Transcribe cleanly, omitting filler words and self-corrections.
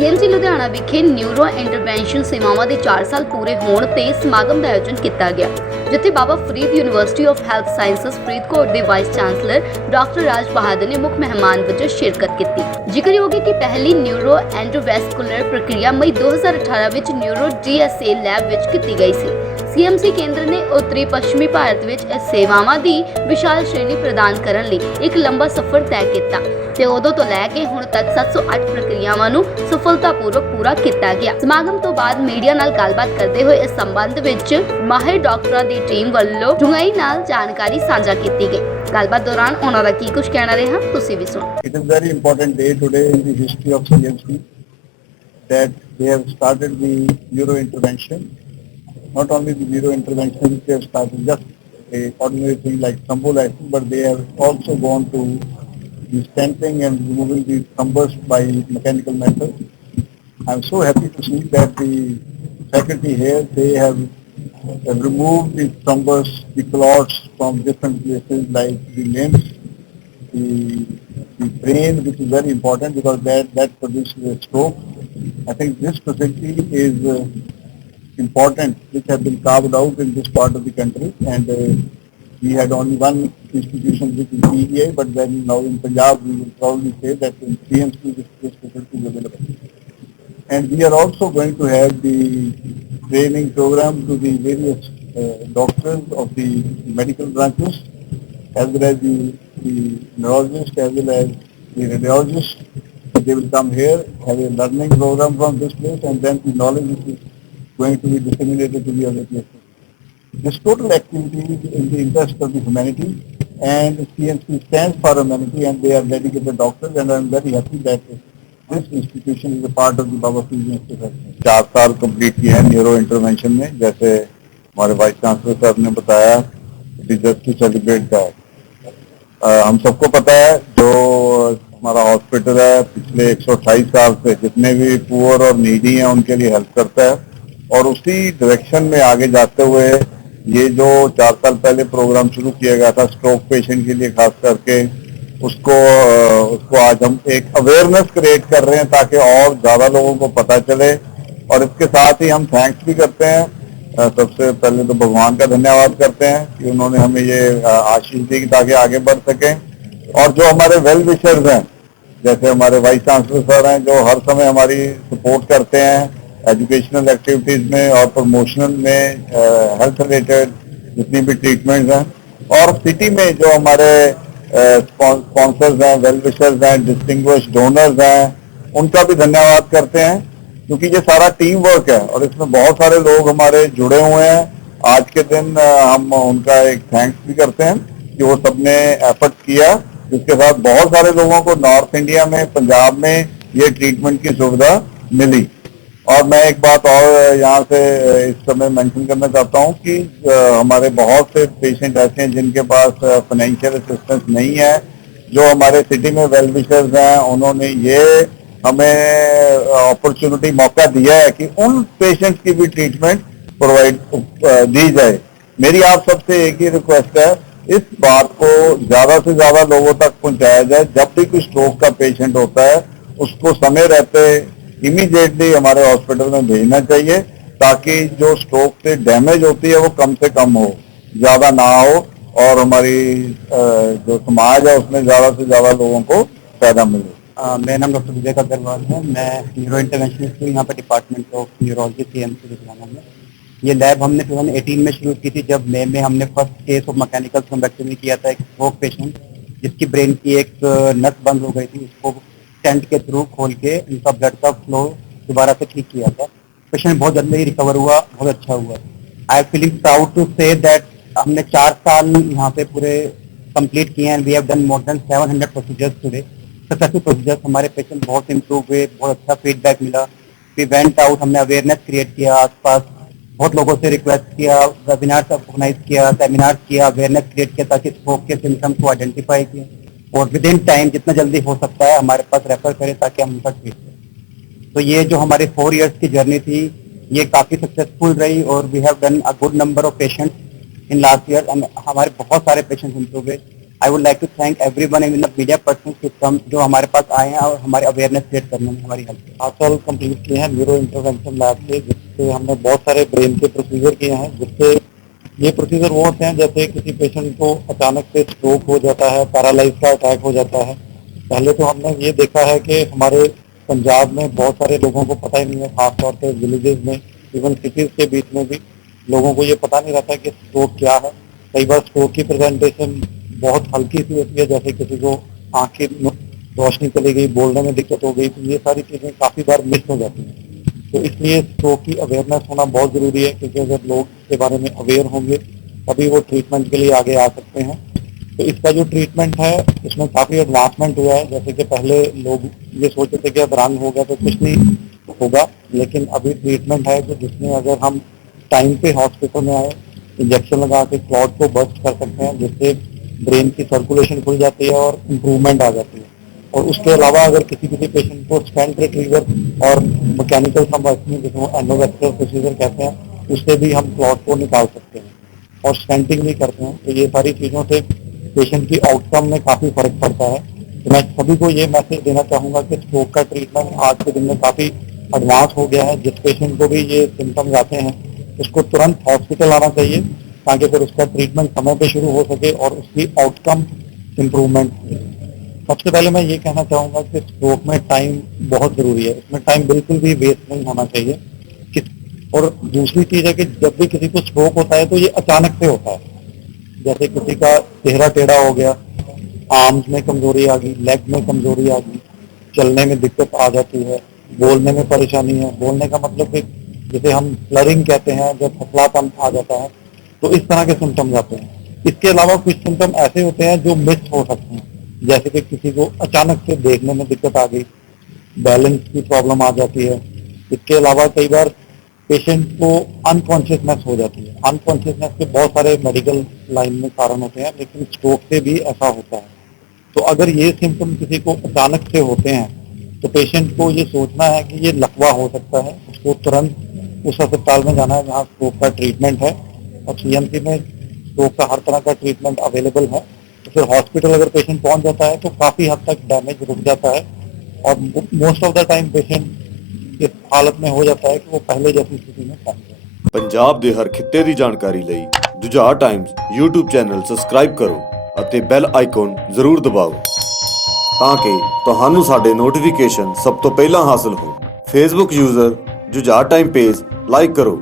CMC Ludhiana ਵਿਖੇ neuro intervention ਸੇਵਾਵਾਂ ਦੇ 4 ਸਾਲ ਪੂਰੇ ਹੋਣ ਤੇ ਸਮਾਗਮ ਦਾ ਆਯੋਜਨ ਕੀਤਾ ਗਿਆ, ਜਿੱਥੇ Baba Farid university of health sciences Faridkot ਦੇ vice chancellor doctor Raj Bahadur ਨੇ ਮੁੱਖ ਮਹਿਮਾਨ ਵਜੋਂ ਸ਼ਿਰਕਤ ਕੀਤੀ। ਜ਼ਿਕਰਯੋਗ ਹੈ ਕਿ ਪਹਿਲੀ ਨਿਊਰੋ ਐਂਡੋਵੈਸਕੂਲਰ ਪ੍ਰਕਿਰਿਆ ਮਈ 2018 ਵਿੱਚ ਨਿਊਰੋ ਡੀਐਸਏ ਲੈਬ ਵਿੱਚ ਕੀਤੀ ਗਈ ਸੀ। ਸੀਐਮਸੀ ਕੇਂਦਰ ਨੇ ਉੱਤਰੀ ਪੱਛਮੀ ਭਾਰਤ ਵਿੱਚ ਇਸ ਸੇਵਾਵਾਂ ਦੀ ਵਿਸ਼ਾਲ ਸ਼੍ਰੇਣੀ ਪ੍ਰਦਾਨ ਕਰਨ ਲਈ ਇੱਕ ਲੰਬਾ ਸਫ਼ਰ ਤੈਅ ਕੀਤਾ ਤੇ ਉਦੋਂ ਤੋਂ ਲੈ ਕੇ ਹੁਣ ਤੱਕ 708 ਪ੍ਰਕਿਰਿਆਵਾਂ ਨੂੰ ਸਫਲਤਾਪੂਰਵਕ ਪੂਰਾ ਕੀਤਾ ਗਿਆ। ਸਮਾਗਮ ਤੋਂ ਬਾਅਦ ਮੀਡੀਆ ਨਾਲ ਗੱਲਬਾਤ ਕਰਦੇ ਹੋਏ ਇਸ ਸੰਬੰਧ ਵਿੱਚ ਮਾਹਿਰ ਡਾਕਟਰਾਂ ਦੀ ਟੀਮ ਵੱਲੋਂ ਡੂੰਘਾਈ ਨਾਲ ਜਾਣਕਾਰੀ ਸਾਂਝਾ ਕੀਤੀ ਗਈ। ਗੱਲਬਾਤ ਦੌਰਾਨ ਉਹਨਾਂ ਦਾ ਕੀ ਕੁਝ ਕਹਿਣਾ ਰਿਹਾ ਤੁਸੀਂ ਵੀ ਸੁਣੋ। It is very important day today in the history of CMC that they have started the neuro intervention. Not only the neuro intervention, they have started just a ordinary thing like thrombolysis, but they have also gone to the stenting and removing the thrombus by mechanical method. I am so happy to see that the faculty here, they have removed the thrombus, the clots from different places like the limbs, the brain, which is very important because that produces a stroke. I think this facility is important, which have been carved out in this part of the country, and we had only one institution, which is PEI, but then now in Punjab we will probably say that in CMC this facility is available. And we are also going to have the training program to the various doctors of the medical branches, as well as the neurologist, as well as the radiologist. They will come here, have a learning program from this place, and then the knowledge is going to be disseminated to the other places. This total activity is in the interest of the humanity, and CMC stands for humanity, and they are dedicated doctors, and I am very happy that this institution is a part of the Baba Fरीed Institute. 4 साल complete किए हैं neuro intervention में, जैसे हमारे vice chancellor साहब ने बताया, it is just to celebrate that. हम सबको पता है जो हमारा हॉस्पिटल है पिछले 128 साल से जितने भी पुअर और नीडी हैं उनके लिए हेल्प करता है, और उसी डायरेक्शन में आगे जाते हुए ये जो 4 साल पहले प्रोग्राम शुरू किया गया था स्ट्रोक पेशेंट के लिए खास करके, उसको आज हम एक अवेयरनेस क्रिएट कर रहे हैं ताकि और ज्यादा लोगों को पता चले। और इसके साथ ही हम थैंक्स भी करते हैं, सबसे पहले तो भगवान का धन्यवाद करते हैं कि उन्होंने हमें ये आशीष दी ताकि आगे बढ़ सकें। और जो हमारे वेल विशर्स हैं, जैसे हमारे वाइस चांसलर सर हैं जो हर समय हमारी सपोर्ट करते हैं एजुकेशनल एक्टिविटीज में और प्रमोशनल में, हेल्थ रिलेटेड जितनी भी ट्रीटमेंट्स हैं, और सिटी में जो हमारे स्पॉन्सर्स हैं, वेल विशर्स हैं, डिस्टिंग्विश्ड डोनर्स हैं, उनका भी धन्यवाद करते हैं, क्योंकि ये सारा टीम वर्क है और इसमें बहुत सारे लोग हमारे जुड़े हुए हैं। आज के दिन हम उनका एक थैंक्स भी करते हैं कि वो सबने एफर्ट किया, जिसके साथ बहुत सारे लोगों को नॉर्थ इंडिया में, पंजाब में ये ट्रीटमेंट की सुविधा मिली। और मैं एक बात और यहाँ से इस समय मेंशन करना चाहता हूँ कि हमारे बहुत से पेशेंट ऐसे हैं जिनके पास फाइनेंशियल असिस्टेंस नहीं है, जो हमारे सिटी में वेल विशर्स हैं, उन्होंने ये हमें अपॉर्चुनिटी मौका दिया है कि उन पेशेंट्स की भी ट्रीटमेंट प्रोवाइड दी जाए। मेरी आप सबसे एक ही रिक्वेस्ट है, इस बात को ज्यादा से ज्यादा लोगों तक पहुंचाया जाए। जब भी कोई स्ट्रोक का पेशेंट होता है उसको समय रहते इमीडिएटली हमारे हॉस्पिटल में भेजना चाहिए, ताकि जो स्ट्रोक से डैमेज होती है वो कम से कम हो, ज्यादा ना हो, और हमारी जो समाज है उसमें ज्यादा से ज्यादा लोगों को फायदा मिले। मेरा नाम डॉक्टर विजय अग्रवाल है। मैं न्यूरो इंटरवेंशनिस्ट हूँ यहाँ पे department of neurology CMC Ludhiana में। ये लैब हमने 2018 में शुरू की थी, जब मई में हमने first case of mechanical thrombectomy किया था। एक स्ट्रोक पेशेंट जिसकी ब्रेन की एक नस बंद हो गई थी, उसको स्टेंट के थ्रू खोल के उनका ब्लड का फ्लो दोबारा से ठीक किया था। पेशेंट बहुत जल्दी ही रिकवर हुआ, बहुत अच्छा हुआ। I am feeling proud to say that हमने 4 साल यहाँ पे पूरे कंप्लीट किए हैं। We have done more than 700 procedures today, successful procedures. हमारे पेशेंट बहुत इम्प्रूव हुए, बहुत अच्छा फीडबैक मिला। वी वेंट आउट, हमने अवेयरनेस क्रिएट किया, आसपास बहुत लोगों से रिक्वेस्ट किया, वेबिनार्स ऑर्गेनाइज किया, सेमिनार्स किया, अवेयरनेस क्रिएट किया ताकि स्ट्रोक के सिम्टम्स को आइडेंटिफाई किए और विद इन टाइम जितना जल्दी हो सकता है हमारे पास रेफर करें ताकि हम उनका ट्रीट करें। तो ये जो हमारे 4 इयर्स की जर्नी थी ये काफ़ी सक्सेसफुल रही और we have done a good number of patients in last year. हमारे बहुत सारे पेशेंट्स इम्प्रूव हुए। I would like to thank everyone in the media person system जो हमारे पास आए हैं और हमारे अवेयरनेस क्रिएट करने में हमारी हेल्प। 8 साल कंप्लीट किए हैं न्यूरो इंटरवेंशन लैब से, जिससे हमने बहुत सारे ब्रेन के प्रोसीजर किए हैं। जिससे ये प्रोसीजर वो होते हैं जैसे किसी पेशेंट को अचानक से स्ट्रोक हो जाता है, पैरालाइज का अटैक हो जाता है। पहले तो हमने ये देखा है कि हमारे पंजाब में बहुत सारे लोगों को पता ही नहीं है, खासतौर पर विलेजेस में, इवन सिटीज के बीच में भी लोगों को ये पता नहीं रहता कि स्ट्रोक क्या है। कई बार स्ट्रोक की प्रेजेंटेशन बहुत हल्की सी होती है, जैसे किसी को आँख की रोशनी चली गई, बोलने में दिक्कत हो गई, तो ये सारी चीज़ें काफ़ी बार मिस हो जाती हैं। तो इसलिए स्ट्रोक की अवेयरनेस होना बहुत ज़रूरी है, क्योंकि अगर लोग इसके बारे में अवेयर होंगे तभी वो ट्रीटमेंट के लिए आगे आ सकते हैं। तो इसका जो ट्रीटमेंट है इसमें काफ़ी एडवांसमेंट हुआ है। जैसे कि पहले लोग ये सोचते थे कि अब रंग हो गया तो कुछ नहीं होगा, लेकिन अभी ट्रीटमेंट है कि जिसमें अगर हम टाइम पे हॉस्पिटल में आए, इंजेक्शन लगा के क्लॉट को बस्ट कर सकते हैं, जिससे ब्रेन की सर्कुलेशन खुल जाती है और इम्प्रूवमेंट आ जाती है। और उसके अलावा अगर किसी पेशेंट को स्टेंट रिट्रीवर और मैकेनिकल थ्रोम्बेक्टमी, जिसको एंडोवैस्कुलर प्रोसीजर कहते हैं, उससे भी हम क्लॉट को निकाल सकते हैं और स्टेंटिंग भी करते हैं। तो ये सारी चीज़ों से पेशेंट की आउटकम में काफ़ी फर्क पड़ता है। तो मैं सभी को ये मैसेज देना चाहूँगा कि स्ट्रोक का ट्रीटमेंट आज के दिन में काफ़ी एडवांस हो गया है। जिस पेशेंट को भी ये सिम्टम्स आते हैं उसको तुरंत हॉस्पिटल आना चाहिए, ताकि फिर उसका ट्रीटमेंट समय पे शुरू हो सके और उसकी आउटकम इम्प्रूवमेंट हो। सबसे पहले मैं ये कहना चाहूँगा कि स्ट्रोक में टाइम बहुत ज़रूरी है, इसमें टाइम बिल्कुल भी वेस्ट नहीं होना चाहिए। और दूसरी चीज़ है कि जब भी किसी को स्ट्रोक होता है तो ये अचानक से होता है। जैसे किसी का चेहरा टेढ़ा हो गया, आर्म्स में कमजोरी आ गई, लेग में कमजोरी आ गई, चलने में दिक्कत आ जाती है, बोलने में परेशानी है। बोलने का मतलब कि जिसे हम स्लरिंग कहते हैं, जब फसलापन आ जाता है, तो इस तरह के सिम्टम्स आते हैं। इसके अलावा कुछ सिम्टम ऐसे होते हैं जो मिस हो सकते हैं, जैसे कि किसी को अचानक से देखने में दिक्कत आ गई, बैलेंस की प्रॉब्लम आ जाती है। इसके अलावा कई बार पेशेंट को अनकॉन्शियसनेस हो जाती है। अनकॉन्शियसनेस के बहुत सारे मेडिकल लाइन में कारण होते हैं, लेकिन स्ट्रोक से भी ऐसा होता है। तो अगर ये सिम्टम किसी को अचानक से होते हैं तो पेशेंट को ये सोचना है कि ये लकवा हो सकता है, उसको तुरंत उस अस्पताल में जाना है जहाँ स्ट्रोक का ट्रीटमेंट है। और CMC में स्ट्रोक का हर तरह का ट्रीटमेंट अवेलेबल है। तो फिर हॉस्पिटल अगर पेशेंट पहुंच जाता है तो काफ़ी हद तक डैमेज रुक जाता है और most of the time patient इस हालत में हो जाता है कि वो पहले जैसी स्थिति में पहुंच जाए। ਪੰਜਾਬ ਦੇ ਹਰ ਖਿੱਤੇ ਦੀ ਜਾਣਕਾਰੀ ਲਈ Jujhar Times YouTube channel subscribe ਕਰੋ ਅਤੇ ਬੈਲ ਆਈਕਨ ਜ਼ਰੂਰ ਦਬਾਓ ਤਾਂ ਕਿ ਤੁਹਾਨੂੰ ਸਾਡੇ ਨੋਟੀਫਿਕੇਸ਼ਨ ਸਭ ਤੋਂ ਪਹਿਲਾਂ ਹਾਸਲ ਹੋਣ। Facebook user Jujhar time page like ਕਰੋ।